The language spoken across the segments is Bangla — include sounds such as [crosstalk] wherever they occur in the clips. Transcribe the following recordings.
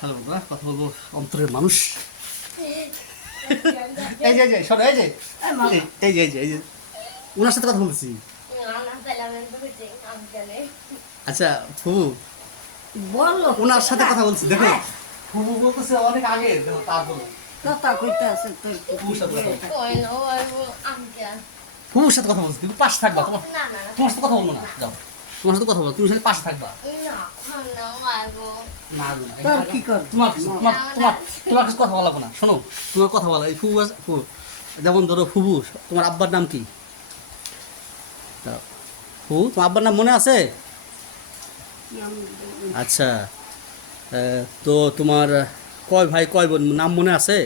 হ্যালো বন্ধুরা কথা বলব অন্তরের মানুষ। [laughs] এই যে এই যে শোনো এই যে এই- যে এই যে এই যে। ওনার সাথে কথা বলছি আচ্ছা ফুবু বলো। ওনার সাথে কথা বলছি দেখো। ফুবু বলতেছে অনেক আগে দেখো তারপর ফুবুর সাথে কথা বলছি। না ফুবুর কথা তুমি পাশে থাকবা তোমার না না। তোমার সাথে কথা বলব না যাও। তোমার সাথে কথা বলব তুমি সাথে পাশে থাকবা। তোমার কাছে কথা বলাবো না। শোনো তোমার কথা বলা এই ফুবু যেমন ধরো ফুবু তোমার আব্বার নাম কি? ফুবু তোমার আব্বার নাম মনে আছে? আচ্ছা তো তোমার কয় ভাই কয় বোন নাম মনে আছে?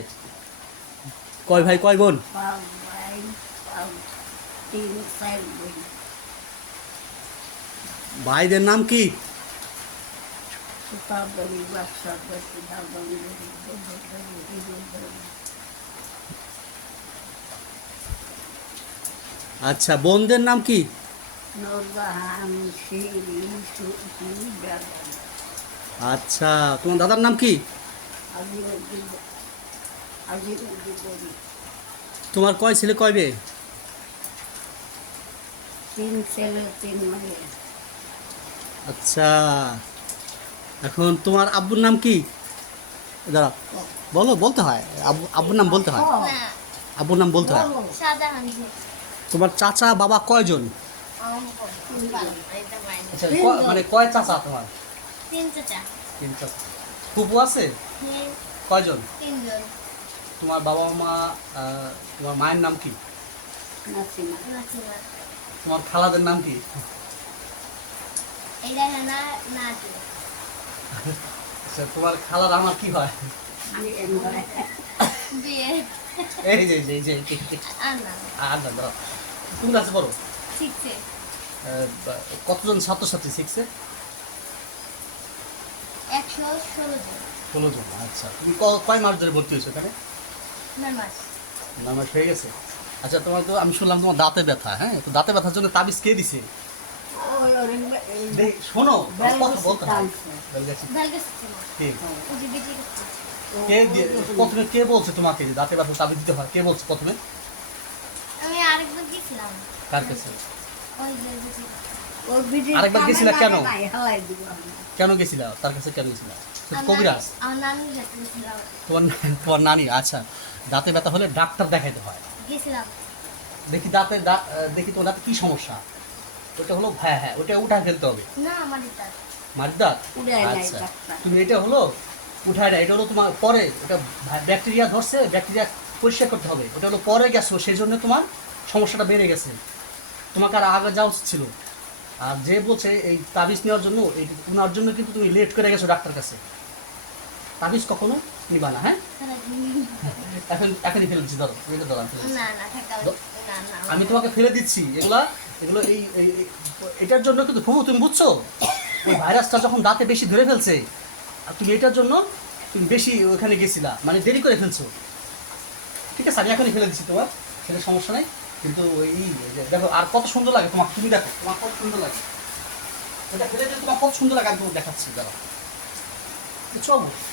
কয় ভাই কয় বোন পাঁচ ভাই পাঁচ তিন চার বোন ভাইদের নাম কি? আচ্ছা বোনদের নাম কি? আচ্ছা তোমার দাদার নাম কি? তোমার কয় ছেলে, কয় মেয়ে? তিন ছেলে, তিন মেয়ে। আচ্ছা। এখন তোমার আব্বুর নাম কি? দাঁড়া বলো বলতে হয়। আব্বু আব্বুর নাম বলতে হয়। আব্বুর নাম বলতে হয়। তোমার চাচা বাবা কয়জন? আচ্ছা মানে কয় চাচা তোমার? তিন চাচা। তিন চাচা। ফুপু আছে? হ্যাঁ, কয়জন? তিনজন। তোমার বাবা মা তোমার মায়ের নাম কি? তোমার খালাদের নাম কি? এটা না নাচি আচ্ছা তোমার খালার আমার কি হয়? বিয়ে। এই যে এই যে এই আনা আর না দাঁড়াও পড়ো? শিখছে কতজন ছাত্রছাত্রী শিখছে একশো ষোলো জন। ষোলো জন আচ্ছা। তুমি কয় মাস ধরে ভর্তি হয়েছো এখানে? নয় মাস। নয় মাস হয়ে গেছে। আচ্ছা তোমার তো আমি শুনলাম তোমার দাঁতে ব্যথা হ্যাঁ? তো দাঁতে ব্যথার জন্য তাবিজ কে দিছে? শোনো কে? প্রথমে কে বলছে তোমাকে দাঁতে ব্যথা দিতে হয়? কে বলছে প্রথমে? আমি আরেকবার গেছিলাম। কার কাছে? আরেকবার গেছিলা কেন? কেন গেছিলা? তার কাছে কেন গেছিলা? কবিরাজ? তোমার তোমার নানি? আচ্ছা দাঁতে ব্যথা হলে ডাক্তার দেখাইতে হয়। দেখি দাঁতে দেখি তোমার দাঁতে কি সমস্যা? ওটা হলো হ্যাঁ হ্যাঁ ওটা উঠায় ফেলতে হবে। না আচ্ছা। তুমি এটা হলো উঠায় না এটা হলো তোমার পরে ওটা ব্যাকটেরিয়া ধরছে ব্যাকটেরিয়া পরিষ্কার করতে হবে। ওটা হলো পরে গেছো সেই জন্য তোমার সমস্যাটা বেড়ে গেছে। তোমাকে আর আগে যাওয়া উচিত ছিল। আর যে বলছে এই তাবিজ নেওয়ার জন্য এই ওনার জন্য কিন্তু তুমি লেট করে গেছো ডাক্তার কাছে। তাবিজ কখনো নিবা না হ্যাঁ? [laughs] এখন এখনই ফেলে দিচ্ছি ধরো এটা ধরো আমি তোমাকে ফেলে দিচ্ছি এগুলা এগুলো এই এটার জন্য কিন্তু ফুবু তুমি বুঝছ? এই ভাইরাসটা যখন দাঁতে বেশি ধরে ফেলছে, আর তুমি এটার জন্য তুমি বেশি ওখানে গেছিলা মানে দেরি করে ফেলছো। ঠিক আছে, আমি এখনই ফেলে দিচ্ছি তোমার, সেটা সমস্যা নাই। কিন্তু ওই দেখো, আর কত সুন্দর লাগে তোমার, তুমি দেখো, তোমার কত সুন্দর লাগে। এটা ফেলে দিলে তোমার কত সুন্দর লাগে তোমাকে দেখাচ্ছি দেখো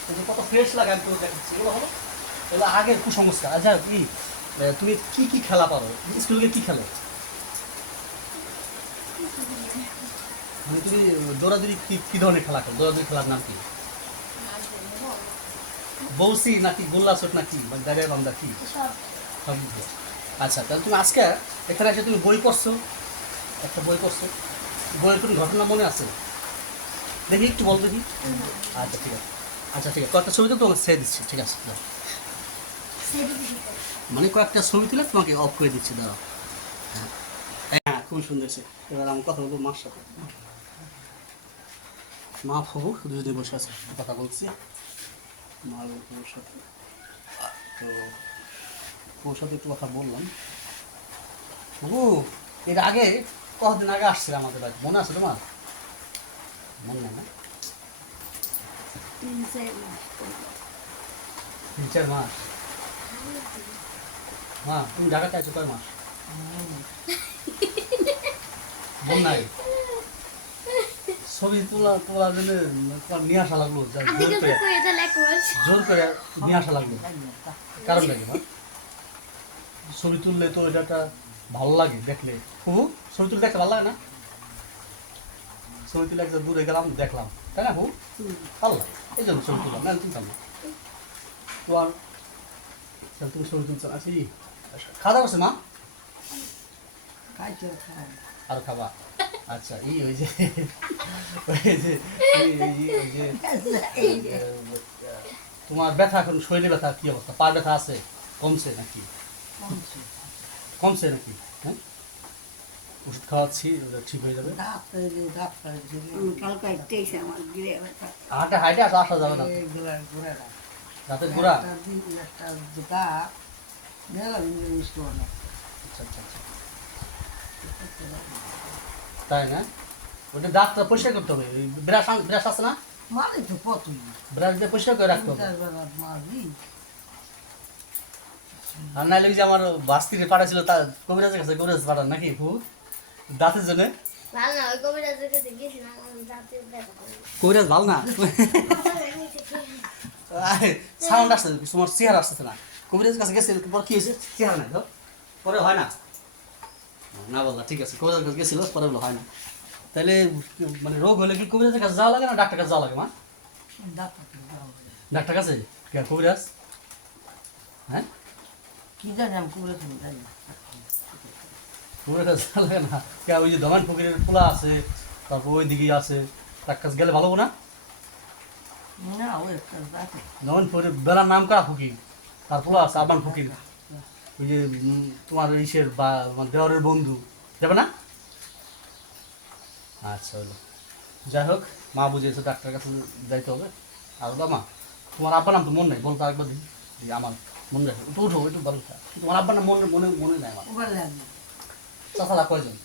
কিন্তু কত ফ্রেশ লাগে তোমাকে দেখাচ্ছি, এগুলো হলো, এগুলো আগের কুসংস্কার। আচ্ছা কি তুমি কি কি খেলা পারো? স্কুলে গিয়ে কি খেলো? মানে তুমি দৌড়াদৌড়ি কি কি ধরনের খেলা খেলো? দৌড়াদৌড়ি খেলার নাম কি? বৌসি নাকি গোল্লা চোট নাকি? মানে দাঁড়িয়ে বান্ধা কি? সব সব আচ্ছা তাহলে তুমি আজকে এখানে এসে তুমি বই পড়ছো। একটা বই পড়ছো। বইয়ের কোনো ঘটনা মনে আছে? দেখি একটু বল দেখি। আচ্ছা ঠিক আছে। আচ্ছা ঠিক আছে। কয়েকটা ছবি তো তোমাকে ছেড়ে দিচ্ছি। ঠিক আছে দাও। মানে কয়েকটা ছবি তুলে তোমাকে অফ করে দিচ্ছি দাঁড়াও। হ্যাঁ। খুব সুন্দর সে এবার আমি কথা বলব মার সাথে। মা হবু দুজনে বসে আছে কথা বলছি। মা আর বউর সাথে। তো ওর সাথে একটু কথা বললাম। বাবু এর আগে কতদিন আগে আসছিল আমাদের বাড়ি মনে আছে তোমার? মনে না? তিন চার মাস পরে। তিন চার মাস? মা তুমি ঢাকাতে আছো কয় মাস? বন্যায়। ছবি তোলা তোলার জন্য তোমার নিয়ে আসা লাগল জোর করে। জোর করে নিয়ে আসা লাগল। কারণ লাগে না ছবি তুললে তো এটা একটা ভালো লাগে দেখলে। হু ছবি তুলতে দেখতে ভালো লাগে না? ছবি তুলে একটা দূরে গেলাম দেখলাম। তাই না হু ভালো লাগে। এই জন্য ছবি তুললাম না তুলতাম না তোমার তাহলে তুমি ছবি তুলছো আচ্ছা ই, খাওয়া দাওয়া করছে মা? খাইছো খাই আর খাবা। আচ্ছা ই ওই যে ওই যে এই- এই- ওই এই তোমার ব্যথা এখন শরীরে ব্যথা কি অবস্থা? পা ব্যথা আছে? কমছে নাকি? কমছে। কমছে নাকি? হ্যাঁ? ওষুধ খাওয়াচ্ছি ঠিক হয়ে যাবে? হাঁটে হাইটে আসা আসা যাবে না। এই রাতের না। আচ্ছা আচ্ছা আচ্ছা। তাই না? ওটা ডাক্তার পরিষ্কার করতে হবে। ব্রাশ ব্রাশ আছে না? মানে তো কতই ব্রাশ দিয়ে পরিষ্কার করে রাখতে হবে। আর ওই যে আমার বাস্তিরে পাঠাছিল তার কবিরাজের কাছে কবিরাজ পাঠান নাকি ফু দাঁতের জন্য? ভালো না ওই কবিরাজের কাছে গেছিলাম আমার দাঁতে ব্যথা করে। কবিরাজ ভালো না? সাউন্ড আসছে তোমার চেহারা আসতেছে না। কবিরাজের কাছে গেছে পর কি হয়েছে? চেহারা নাই তো? পরে হয় না? না বললা ঠিক আছে কবিরাজের কাছে গেছিল পরে বলে হয় না। তাহলে মানে রোগ হলে কি কবিরাজের কাছে যাওয়া লাগে না ডাক্তার কাছে যাওয়া লাগে মা? ডাক্তার কাছে? কবিরাজ? হ্যাঁ? কি জানি আমি করেছি জানি কবিরাজ যাওয়া লাগে না। কে ওই যে দমান ফকিরের পোলা আছে তারপর ওই আছে তার কাছে গেলে ভালো না? দমন বেলার নাম করা ফকির? তার পোলা আছে আবান ফকির। ওই যে তোমার ইসের বা দেওয়ারের বন্ধু। যাবে না? আচ্ছা হলো। যাই হোক মা বুঝেছে ডাক্তার কাছে যাইতে হবে। আর মা তোমার আব্বার নাম তো মনে নাই বলতো আরেকবার দিই আমার মনে রাখে একটু উঠো একটু বলো তোমার আব্বার নাম মনে মনে মনে নাই আমার। চাচালা কয়জন?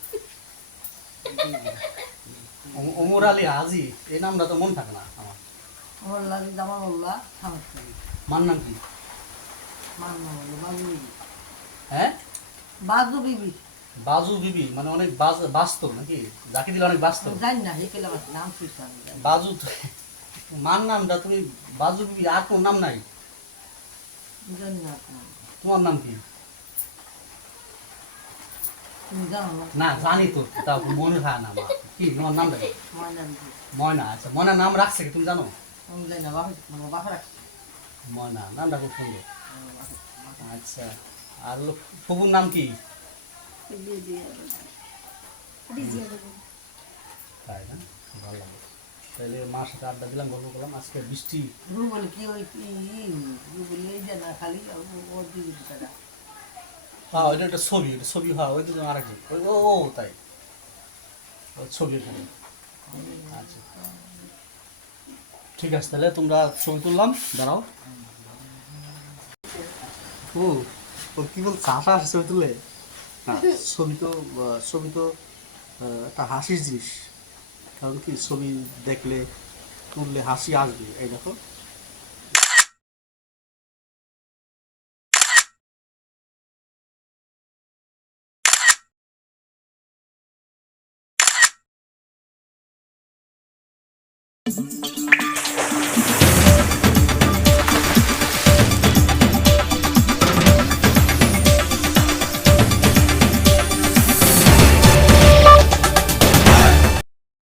ওম- ওমর আলী হাজি এই নামটা তো মনে থাকে না আমার। ওবার লাগে জামাল উল্লাহ মার নাম কি? মান হ্যাঁ? বাজু বিবি। বাজু বিবি মানে অনেক বাজ বাস্ত নাকি? যাকে দিলে অনেক বাস্ত জানি না হেকেলে নাম কি বাজু তো- মার নামটা তুমি বাজু বিবি আর কোনো নাম নাই? জানি না তোমার নাম কি? তুমি জানো না? জানি তো তা মনে হয় না কি তোমার নাম ময়না আচ্ছা ময়না নাম রাখছে কি তুমি জানো? আমি জানি না বাপে আমার রাখছে। ময়না নামটা খুব সুন্দর। আচ্ছা। আর ফুবুর নাম কি? তাই না? ভালো লাগে। তাহলে মার সাথে আড্ডা দিলাম গল্প করলাম। আজকে বৃষ্টি। রু বলে কি ওই না খালি হ্যাঁ ওইটা একটা ছবি ওটা ছবি হয় ওই দুজন আরেকজন। ওই ও ও তাই। ছবি ওখানে। আচ্ছা। ঠিক আছে তাহলে তোমরা ছবি তুললাম। দাঁড়াও। ও। ও কি বল কাঁটা আসছে ছবি তুলে? ছবি তো ছবি তো একটা হাসির জিনিস। কারণ কি, ছবি দেখলে, তুললে হাসি আসবে, এই দেখো।